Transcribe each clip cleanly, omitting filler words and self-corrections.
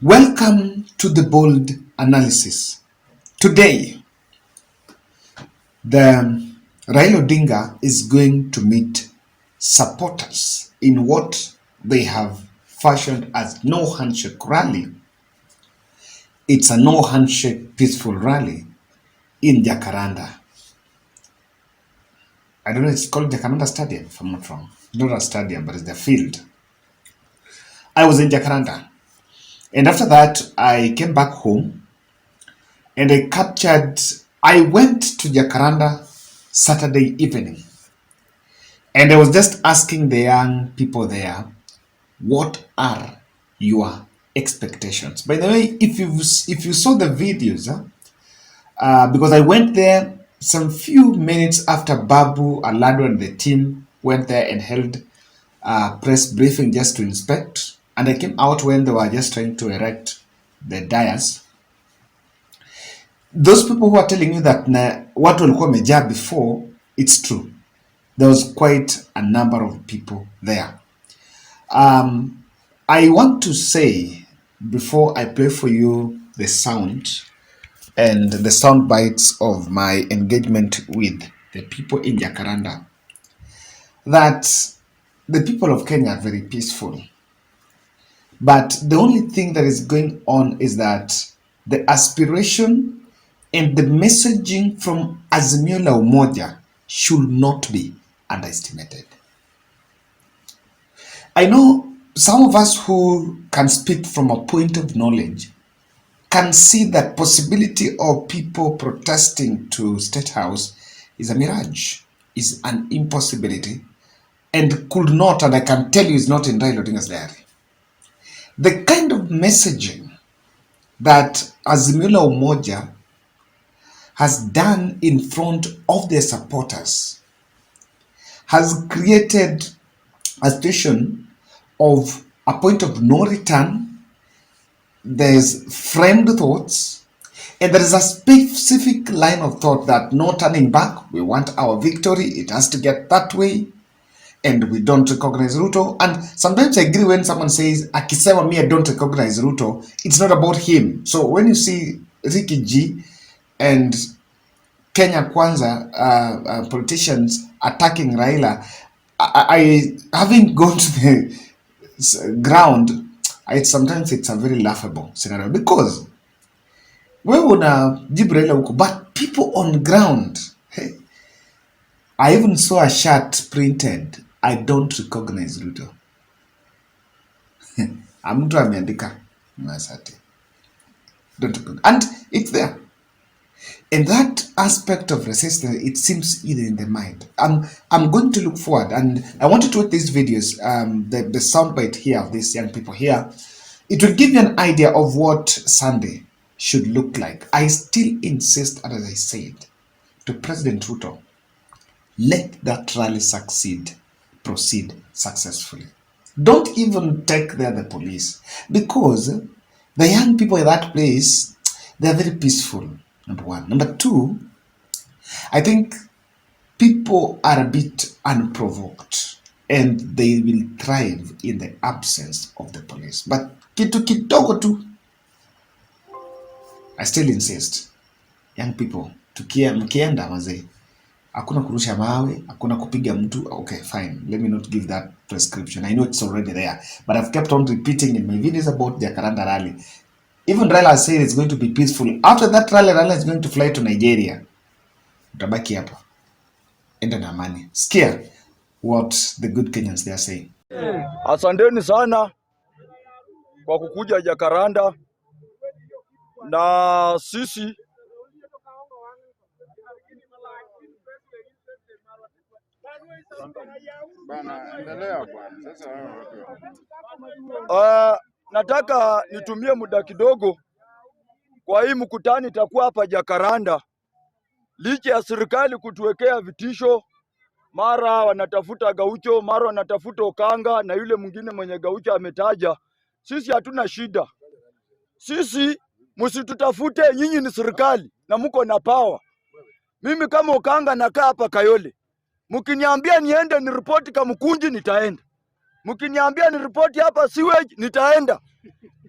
Welcome to the bold analysis. Today, the Raila Odinga is going to meet supporters in what they have fashioned as no handshake rally. It's a no handshake peaceful rally in Jacaranda. I don't know, it's called Jacaranda Stadium, if I'm not wrong. It's not a stadium, but it's the field. I was in Jacaranda. And after that, I came back home and I went to Jacaranda Saturday evening. And I was just asking the young people there, what are your expectations? By the way, if you saw the videos, because I went there some few minutes after Babu, Alado, and the team went there and held a press briefing just to inspect, and I came out when they were just trying to erect the dais. Those people who are telling you that what will come meja before, it's true. There was quite a number of people there. I want to say, before I play for you the sound and the sound bites of my engagement with the people in Jacaranda, that the people of Kenya are very peaceful. But the only thing that is going on is that the aspiration and the messaging from Azimio la Umoja should not be underestimated. I know some of us who can speak from a point of knowledge can see that possibility of people protesting to State House is a mirage, is an impossibility, and could not, and I can tell you, is not in Raila Odinga's diary. The kind of messaging that Azimio la Umoja has done in front of their supporters has created a situation of a point of no return. There's framed thoughts, and there is a specific line of thought that no turning back. We want our victory. It has to get that way, and we don't recognize Ruto. And sometimes I agree when someone says, "Akisema me, I don't recognize Ruto." It's not about him. So when you see Ricky G and Kenya Kwanza politicians attacking Raila, I having gone to the ground, sometimes it's a very laughable scenario because we wanna jibu Raila huko, but people on ground, hey, I even saw a shirt printed, I don't recognize Ruto. Mtu ameandika Masate, don't recognize, and it's there. And that aspect of resistance, it seems either in the mind. I'm going to look forward, and I wanted to watch these videos, the soundbite here of these young people here. It will give you an idea of what Sunday should look like. I still insist, as I said, to President Ruto, let that rally proceed successfully. Don't even take there the police, because the young people in that place, they're very peaceful. Number one. Number two, I think people are a bit unprovoked and they will thrive in the absence of the police. But kitu kidogo tu, I still insist, young people, mkienda mazee, hakuna kurusha mawe, hakuna kupiga mtu. Okay, fine. Let me not give that prescription. I know it's already there, but I've kept on repeating in my videos about the Jacaranda Rally. Even Raila said it's going to be peaceful. After that rally, Raila is going to fly to Nigeria. Utabaki hapa. Enda na amani. Scare what the good Kenyans they are saying. Asanteni sana kwa kukuja Jacaranda, na sisi bana endelea bwana. Sasa nataka nitumie muda kidogo kwa hii mkutano itakuwa hapa Jacaranda. Licha ya serikali kutuwekea vitisho, mara wanatafuta Gaucho, mara wanatafuta Okanga na yule mwingine mwenye Gaucho ametaja, sisi hatuna shida. Sisi msitutafute, nyinyi ni serikali na mko na power. Mimi kama Okanga nakaa hapa Kayole. Mkiniambia niende ni ripoti Kamukunji nitaenda. Mkiniambia ni ripoti hapa sewage nitaenda.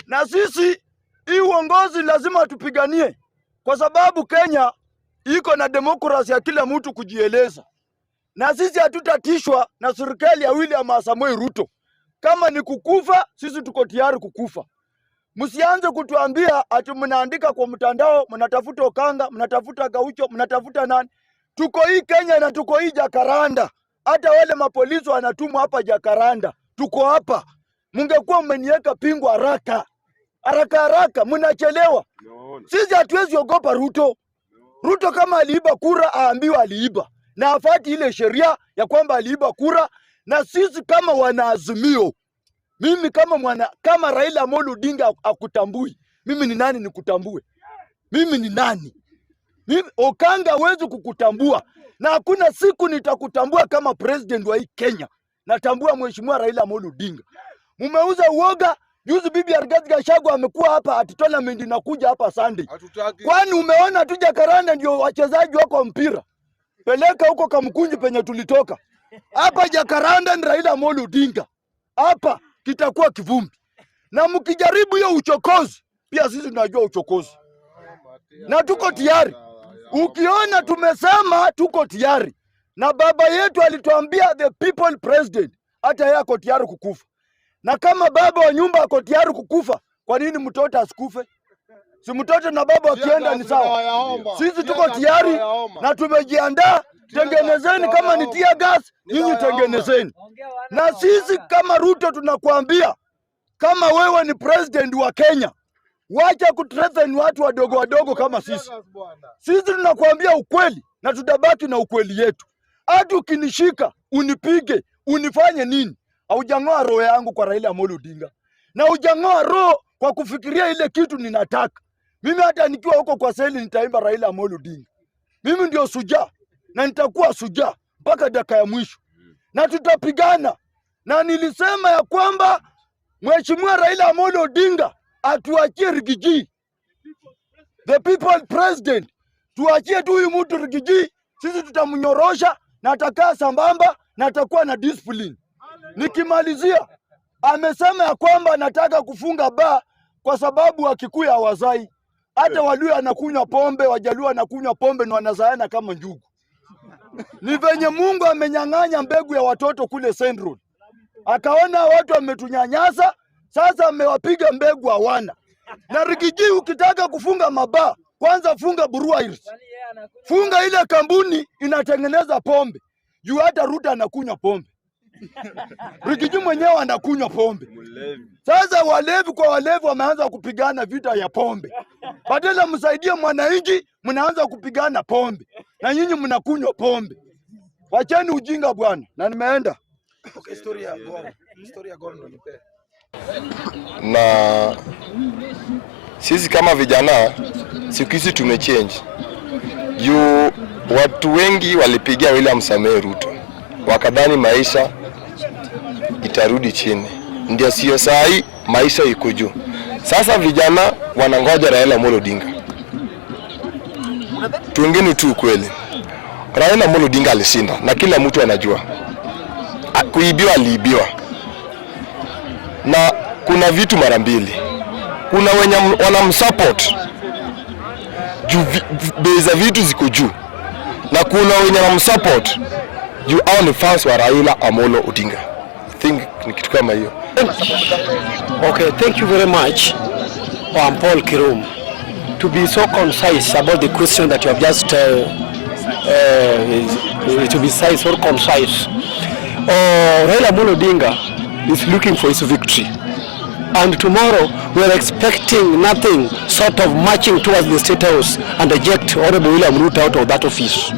Na sisi hii uongozi lazima tupiganie, kwa sababu Kenya iko na demokrasia ya kila mtu kujieleza, na sisi hatutatishwa na serikali ya William Samoei Ruto. Kama ni kukufa, sisi tuko tayari kukufa. Msianze kutuambia ati mnaandika kwa mtandao, mnatafuta Okanga, mnatafuta Gaucho, mnatafuta nani. Tuko hii Kenya na tuko hii Jacaranda. Hata wale mapolisi wanatumwa hapa Jacaranda. Tuko hapa. Mungekuwa mmeniweka pingu haraka. Haraka, mnachelewa. Sisi hatuwezi ogopa Ruto. Ruto kama aliiba kura, aambiwe aliiba. Na afati ile sheria ya kwamba aliiba kura. Na sisi kama wanaazimio, mimi kama Raila Amolo Odinga akutambui, mimi ni nani nikutambue? Mimi ni nani? Mimi Okanga hawezi kukutambua, na hakuna siku nitakutambua kama president wa hii Kenya. Natambua mheshimiwa Raila Amolo Odinga. Mumeuza uoga. Juzi bibi Rigathi Gachagua amekuwa hapa ati tournament inakuja hapa Sunday. Kwani umeona tu Jacaranda ndio wachezaji wako mpira? Peleka huko Kamkunji penye tulitoka. Hapa Jacaranda ni Raila Amolo Odinga. Hapa kitakuwa kivumbi. Na mkijaribu hiyo uchokozi, pia sisi tunajua uchokozi. Na tuko tayari. Ukiona tumesema tuko tayari. Na baba yetu alituambia the people president, hata yeye ako tayari kukufa. Na kama baba wa nyumba ako tayari kukufa, kwa nini mtoto asikufe? Si mtoto na baba wakienda ni sawa. Sisi tuko tayari na tumejiandaa. Tengenezeni kama ni tear gas, nyinyi tengenezeni. Na sisi kama Ruto tunakuambia, kama wewe ni president wa Kenya, wacha kuthreaten watu wadogo kama sisi. Sisi tunakuambia ukweli na tutabaki na ukweli yetu. Hata ukinishika, unipige, unifanye nini? Haujangoa roho yangu kwa Raila Amolo Odinga. Na hujangoa roho kwa kufikiria ile kitu ninataka. Mimi hata nikiwa huko kwa seli nitaimba Raila Amolo Odinga. Mimi ndio shujaa na nitakuwa shujaa mpaka dakika ya mwisho. Na tutapigana. Na nilisema ya kwamba mheshimiwa Raila Amolo Odinga atuachie Rigiji. The people president. Tuachie tu huyu mtu Rigiji, sisi tutamnyorosha na atakaa sambamba na atakuwa na discipline. Nikimalizia, amesema ya kwamba anataka kufunga baa kwa sababu Wakikuyu hawazai. Hata Waluo anakunywa pombe, Wajaluo anakunywa pombe na wanazaana kama njugu. Ni venye Mungu amenyang'anya mbegu ya watoto kule Central. Akaona watu wametunyanyasa, sasa amewapiga mbegu hawana. Na Rigiji ukitaka kufunga mabaa, kwanza funga breweries. Funga ile kampuni inatengeneza pombe. Juu hata Ruto anakunywa pombe. Rigiji mwenyewe anakunywa pombe. Sasa walevi kwa walevi wameanza kupigana vita ya pombe. Badala msaidie mwananchi, mnaanza kupigana pombe. Na nyinyi mnakunywa pombe. Wacheni ujinga bwana. Na nimeenda. Okay, historia gone. Na sisi kama vijana siku hizi tumechange. Watu wengi walipigia William Samoei Ruto, wakadhani maisha itarudi chini. Ndio sio sahi, maisha iko juu. Sasa vijana wanangoja Raila Amolo Odinga. Tuongeni tu kweli. Raila Amolo Odinga alishinda na kila mtu anajua. Kuibiwa aliibiwa. Na kuna vitu mara mbili. Kuna wenye wanamsupport juu bei za vitu ziko juu. Na kuna wenye wanamsupport juu hao ni fans wa Raila Amolo Odinga. I think ni kitu kama hiyo. Okay, thank you very much, Paul Kirum, to be so concise about the question that you have just to be so concise. Raila Amolo Odinga is looking for his victory, and tomorrow we are expecting nothing sort of marching towards the State House and eject Honorable William Ruto out of that office,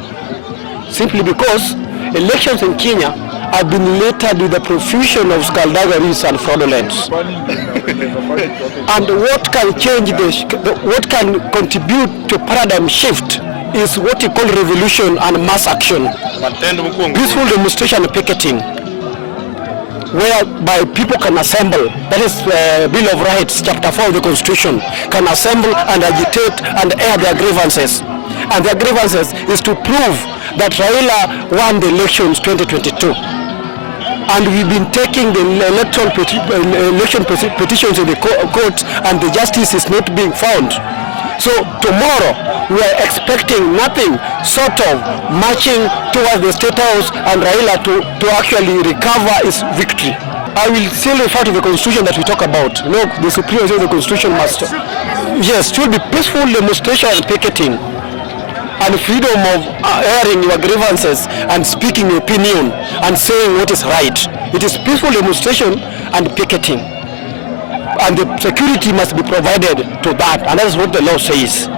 simply because elections in Kenya have been littered with the profusion of skullduggeries and fraudulence. And what can change what can contribute to paradigm shift is what you call revolution and mass action. Peaceful demonstration and picketing, whereby people can assemble, that is Bill of Rights, Chapter 4 of the Constitution, can assemble and agitate and air their grievances. And their grievances is to prove that Raila won the elections 2022. and we've been taking the election petitions in the court, and the justice is not being found. So tomorrow we are expecting nothing sort of marching towards the State House and Raila to actually recover his victory. I will still refer to the constitution that we talk about. You know, the Supreme Court of the Constitution must, yes, should be peaceful demonstration and picketing, and freedom of airing your grievances and speaking your opinion and saying what is right. It is peaceful demonstration and picketing, and the security must be provided to that, and that is what the law says.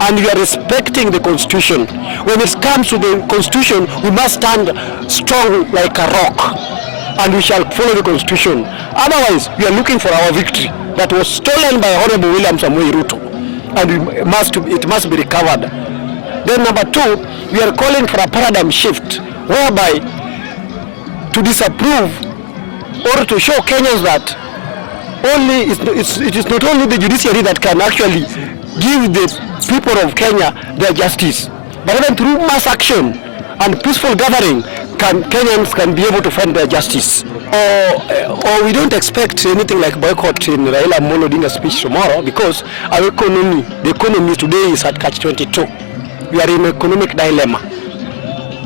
And we are respecting the constitution. When it comes to the constitution, we must stand strong like a rock, and we shall follow the constitution. Otherwise, we are looking for our victory that was stolen by Honorable William Samoei Ruto, and it must be recovered. Then number two, we are calling for a paradigm shift, whereby to disapprove or to show Kenyans that it is not only the judiciary that can actually give the people of Kenya their justice, but even through mass action and peaceful gathering, Kenyans can be able to find their justice. Or we don't expect anything like boycott in Raila Amolo Odinga's speech tomorrow, because our economy, the economy today is at catch-22. We are in an economic dilemma,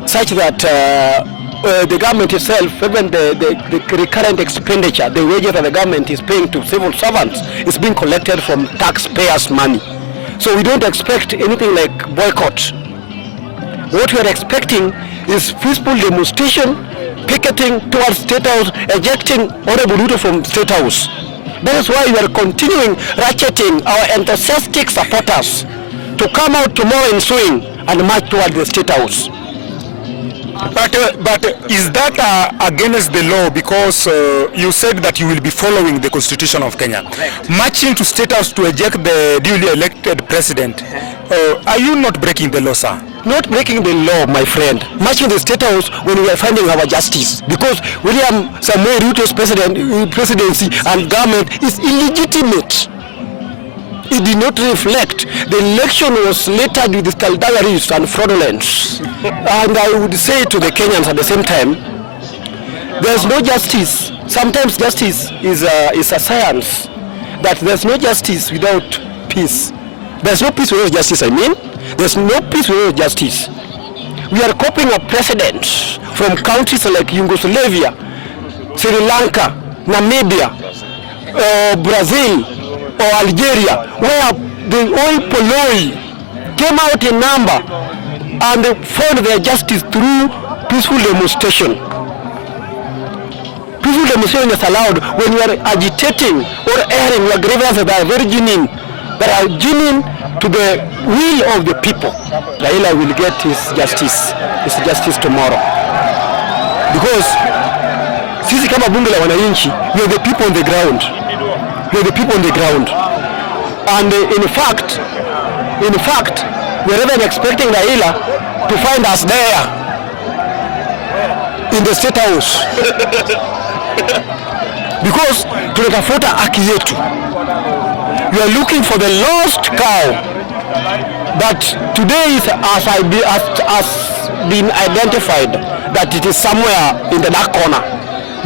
such that the government itself, even the recurrent expenditure, the wages that the government is paying to civil servants, is being collected from taxpayers' money. So we don't expect anything like boycott. What we are expecting is peaceful demonstration, picketing towards State House, ejecting Honorable Ruto from State House. That is why we are continuing ratcheting our enthusiastic supporters to come out tomorrow in swing and march towards the State House. But is that against the law? Because you said that you will be following the Constitution of Kenya. Correct. Marching to State House to eject the duly elected president, are you not breaking the law, sir? Not breaking the law, my friend. Marching to the State House when we are finding our justice. Because William Samoei Ruto's presidency and government is illegitimate. It did not reflect. The election was littered with skullduggeries and fraudulence. And I would say to the Kenyans at the same time, there's no justice. Sometimes justice is a science. That there's no justice without peace. There's no peace without justice, I mean. There's no peace without justice. We are copying a precedent from countries like Yugoslavia, Sri Lanka, Namibia, Brazil, or Algeria, where the oil polloi came out in number and they found their justice through peaceful demonstration. Peaceful demonstration is allowed when you are agitating or airing your grievances that are very genuine, to the will of the people. Raila will get his justice tomorrow. Because sisi kama bunge la wananchi, we are the people on the ground. And in fact, we are even expecting Raila to find us there in the State House. Because tunatafuta haki yetu. We are looking for the lost cow that today has been identified that it is somewhere in the dark corner.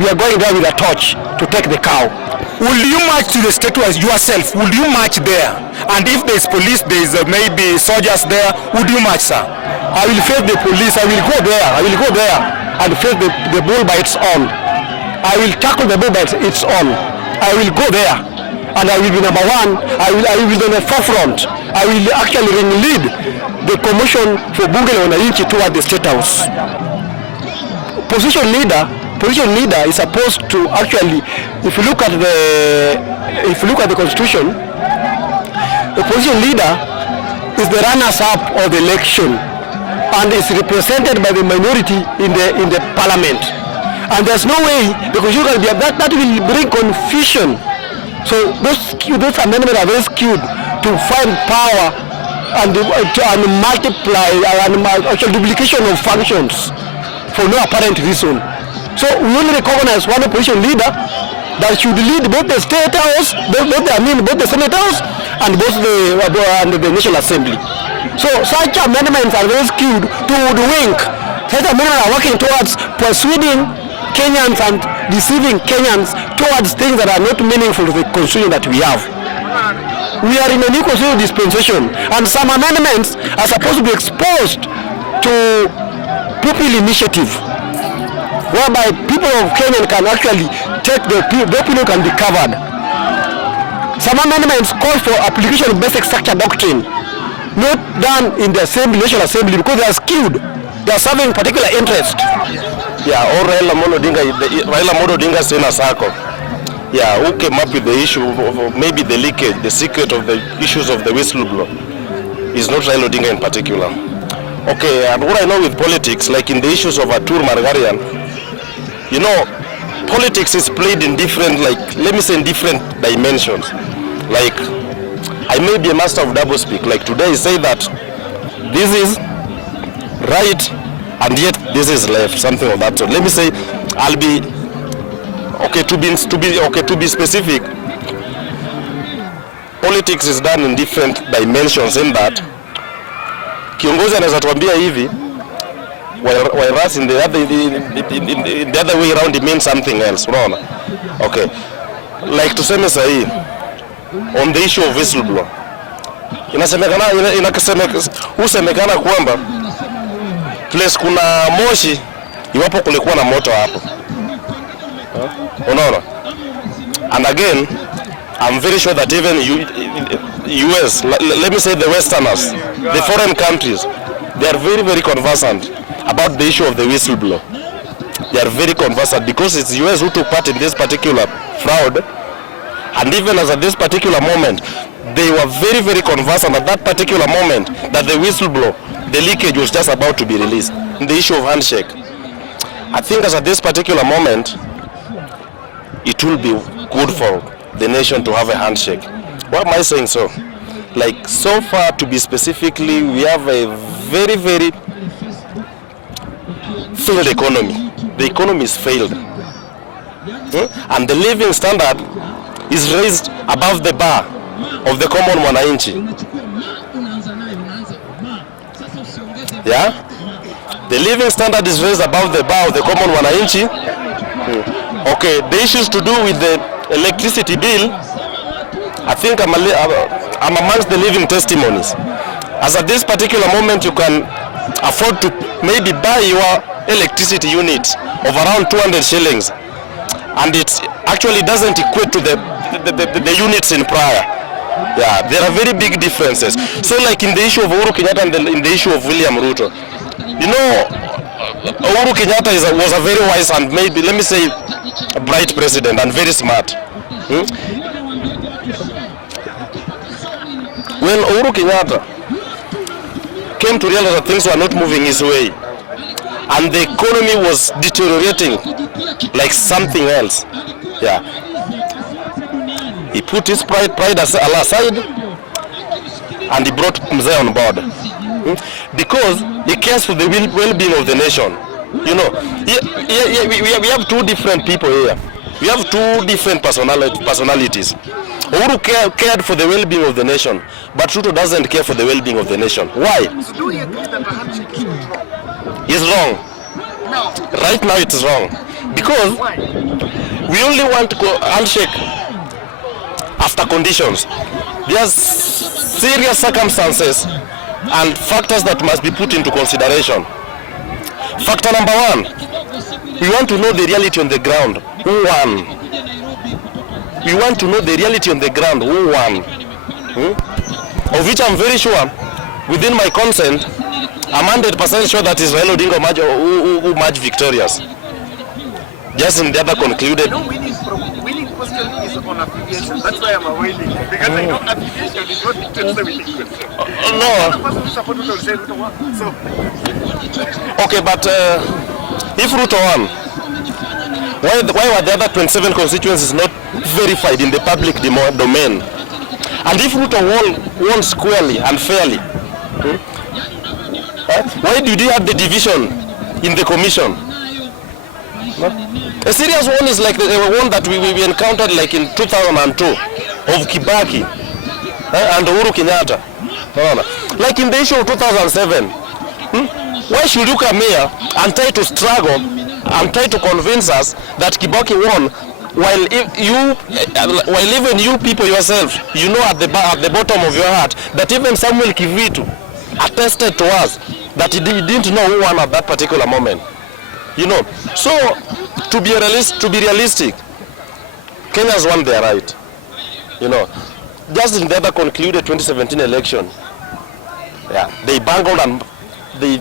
We are going there with a torch to take the cow. Will you march to the State House yourself? Will you march there? And if there is police, there is maybe soldiers there, would you march, sir? I will face the police. I will go there and face the bull by its own. I will tackle the bull by its own. I will go there and I will be number one. I will be on the forefront. I will actually lead the commission for Bunge la Wananchi toward the State House. Position leader is supposed to actually, if you look at the constitution, the position leader is the runners-up of the election and is represented by the minority in the parliament. And there's no way the constitution can be that will bring confusion. So those amendments are very skewed to find power and multiply and actual duplication of functions for no apparent reason. So we only recognize one opposition leader that should lead both the State House, both the Senate House and the National Assembly. So such amendments are very skewed to hoodwink. Such amendments are working towards persuading Kenyans and deceiving Kenyans towards things that are not meaningful to the constitution that we have. We are in a new constitutional dispensation, and some amendments are supposed to be exposed to popular initiative, whereby people of Kenya can actually take the people can be covered. Some amendments call for application of basic structure doctrine, not done in the assembly, national assembly, because they are skewed. They are serving particular interest. Yeah, or Raila Amolo Odinga's inner circle. Yeah, who came up with the issue of maybe the leakage, the secret of the issues of the whistleblower is not Raila Odinga in particular. Okay, and what I know with politics, like in the issues of Oduor Margarian, you know, politics is played in different, like, let me say in different dimensions. Like, I may be a master of doublespeak. Like today I say that this is right and yet this is left, something of that sort. Let me say, I'll be okay to be specific. Politics is done in different dimensions in that kiongozi anaweza tuambia hivi while in the other way around it means something else. Unaona? Okay. Like tuseme sahi on the issue of whistleblower. Husemekana kwamba place kuna moshi iwapo kulikuwa na moto hapo. Unaona? And again, I'm very sure that even US, let me say the Westerners, the foreign countries, they are very, very conversant about the issue of the whistleblower. They are very conversant because it's US who took part in this particular fraud, and even as at this particular moment, they were very, very conversant at that particular moment that the whistleblower, the leakage was just about to be released. In the issue of handshake, I think as at this particular moment, it will be good for the nation to have a handshake. Why am I saying so? Like so far, to be specifically, we have a very, very failed economy. The economy is failed. And the living standard is raised above the bar of the common mwananchi. Yeah? The living standard is raised above the bar of the common mwananchi. Okay, the issues to do with the electricity bill, I think I'm amongst the living testimonies. As at this particular moment, you can afford to maybe buy your electricity unit of around 200 shillings, and it actually doesn't equate to the units in prior. Yeah, there are very big differences. So like in the issue of Uhuru Kenyatta and in the issue of William Ruto, you know, Uhuru Kenyatta was a very wise and maybe, let me say, a bright president and very smart. When Uhuru Kenyatta came to realize that things were not moving his way and the economy was deteriorating like something else, yeah, he put his pride aside and he brought Mzee on board because he cares for the well-being of the nation. You know, we have two different people here. We have two different personalities. Uhuru cared for the well-being of the nation, but Ruto doesn't care for the well-being of the nation. Why? So do you agree that the handshake is wrong? It's wrong. No. Right now it's wrong. Because Why? we only want to handshake after conditions. There's serious circumstances and factors that must be put into consideration. Factor number one, we want to know the reality on the ground. Who won? We want to know the reality on the ground. Who won? Of which I'm very sure, within my consent, I'm 100% sure that is Raila Odinga who match victorious. Just in the other concluded. No, winning question is on affiliation. That's why I'm waiting. Because I know affiliation is what determines the winning question. No. The person who supports Ruto will say Ruto won. So. Okay, but if Ruto won, why were the other 27 constituencies not verified in the public domain? And if Ruto won squarely and fairly, why did you have the division in the commission? A serious one is like the one that we encountered like in 2002 of Kibaki and Uhuru Kenyatta. Like in the issue of 2007, why should you come here and try to struggle and try to convince us that Kibaki won, while even you people yourself, you know at the bottom of your heart that even Samuel Kivitu attested to us that he didn't know who won at that particular moment. You know, so to be realistic, Kenyans won their right. You know, just in the other concluded 2017 election, yeah, they bungled and they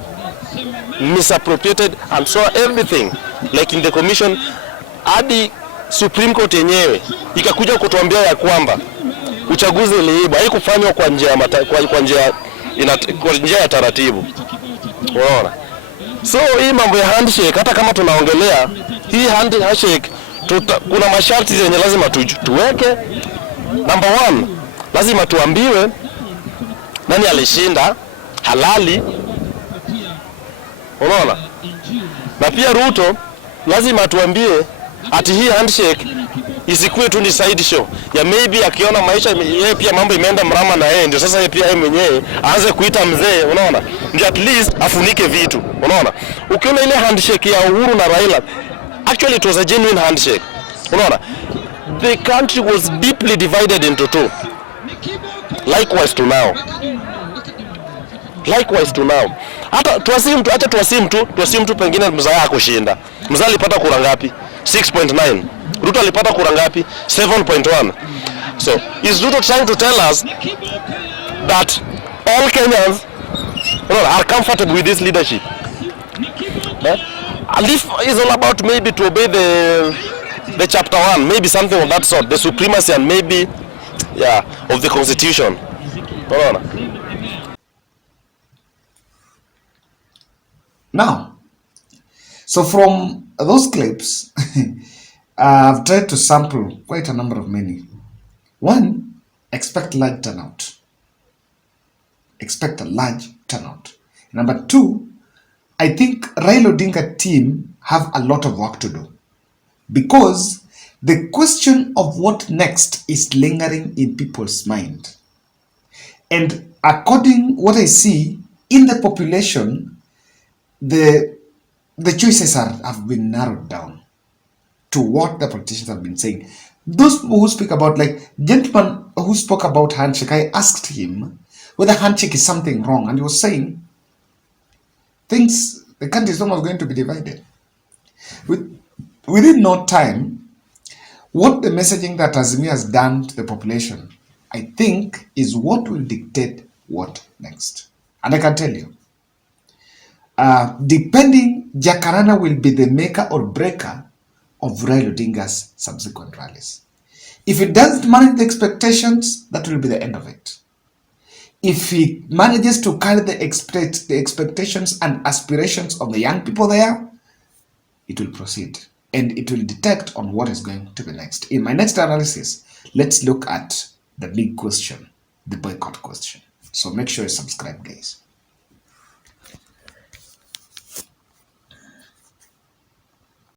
misappropriated and saw everything, like in the commission. Hadi Supreme Court yenyewe ikakuja kutuambia ya kwamba uchaguzi iliibwa, haikufanywa kwa njia ya taratibu. Unaona? So hii mambo ya handshake, hata kama tunaongelea hii handshake, kuna masharti zenye lazima tuweke. Number 1, lazima tuambiwe nani alishinda halali. Unaona? Na pia Ruto lazima tuambie ati hii handshake isikuwe tu ni side show ya maybe akiona maisha yeye pia mambo imeenda mrama na yeye ndio sasa yeye pia yeye mwenyewe aanze kuita mzee. Unaona? Ndio at least afunike vitu. Unaona? Ukiona ile handshake ya Uhuru na Raila, actually it was a genuine handshake. Unaona? The country was deeply divided into two. Likewise to now. Hata tuasimu tu pengine mzaa akushinda. Mzaa alipata kura ngapi? 6.9. Ruto alipata kura ngapi? 7.1. So, is Ruto trying to tell us that all Kenyans are comfortable with this leadership? And if it's all about maybe to obey the chapter 1, maybe something of that sort, the supremacy and maybe, of the constitution. Now, so from those clips, I've tried to sample quite a number of many. 1, expect large turnout. Expect a large turnout. Number 2, I think Raila Odinga team have a lot of work to do, because the question of what next is lingering in people's mind. And according what I see in the population, the choices have been narrowed down to what the politicians have been saying. Those who speak about, like gentleman who spoke about handshake, I asked him whether handshake is something wrong, and he was saying the country is almost going to be divided. Within no time, what the messaging that Azimia has done to the population, I think, is what will dictate what next. And I can tell you, depending, Jacaranda will be the maker or breaker of Raila Odinga's subsequent rallies. If it doesn't manage the expectations, that will be the end of it. If he manages to carry the expectations and aspirations of the young people there, it will proceed and it will detect on what is going to be next. In my next analysis, let's look at the big question, the boycott question. So make sure you subscribe, guys.